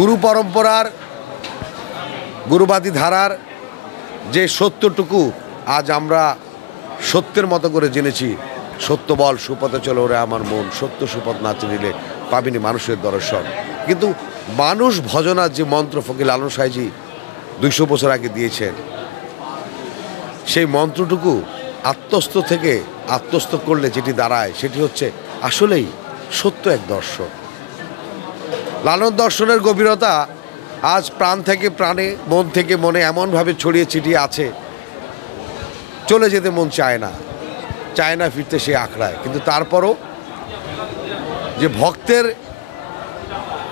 গুরু পরম্পরার গুরুবাদী ধারার যে সত্যটুকু আজ আমরা সত্যের মতো করে জেনেছি, সত্য বল সুপথে চলো ওরে আমার মন, সত্য সুপথ না চিনিলে পাবিনি মানুষের দর্শন। কিন্তু মানুষ ভজনার যে মন্ত্র ফকির লালন সাঁইজি 200 বছর আগে দিয়েছেন, সেই মন্ত্রটুকু আত্মস্থ থেকে আত্মস্থ করলে যেটি দাঁড়ায় সেটি হচ্ছে আসলেই সত্য এক দর্শন। লালন দর্শনের গভীরতা আজ প্রাণ থেকে প্রাণে, মন থেকে মনে এমনভাবে ছড়িয়ে ছিটিয়ে আছে, চলে যেতে মন চায় না ফিরতে সে আখড়ায়। কিন্তু তারপরও যে ভক্তের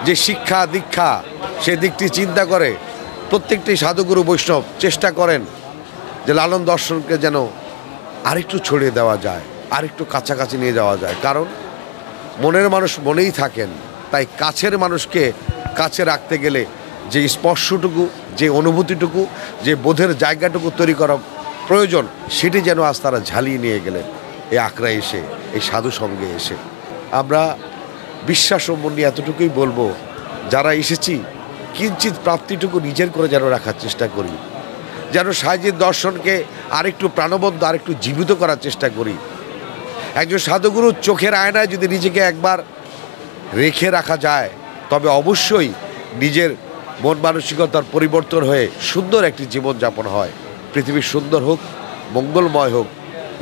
যে শিক্ষা দীক্ষা, সে দিকটি চিন্তা করে প্রত্যেকটি সাধুগুরু বৈষ্ণব চেষ্টা করেন যে লালন দর্শনকে যেন আরেকটু ছড়িয়ে দেওয়া যায়, আরেকটু কাছাকাছি নিয়ে যাওয়া যায়। কারণ মনের মানুষ মনেই থাকেন, তাই কাছের মানুষকে কাছে রাখতে গেলে যে স্পর্শটুকু, যে অনুভূতিটুকু, যে বোধের জায়গাটুকু তৈরি করা প্রয়োজন, সেটি যেন আজ তারা ঝালিয়ে নিয়ে গেলেন এই আখড়ায় এসে, এই সাধু সঙ্গে এসে। আমরা বিশ্বাস ও মন নিয়ে এতটুকুই বলবো, যারা এসেছি কিঞ্চিত প্রাপ্তিটুকু নিজের করে যেন রাখার চেষ্টা করি, যেন সাঁইজির দর্শনকে আরেকটু প্রাণবন্ত, আরেকটু জীবিত করার চেষ্টা করি। একজন সাধুগুরুর চোখের আয়নায় যদি নিজেকে একবার রেখে রাখা যায়, তবে অবশ্যই নিজের মন মানসিকতার পরিবর্তন হয়ে সুন্দর একটি জীবনযাপন হয়। পৃথিবী সুন্দর হোক, মঙ্গলময় হোক,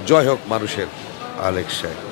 জয় হোক মানুষের। আলেক সাহেব।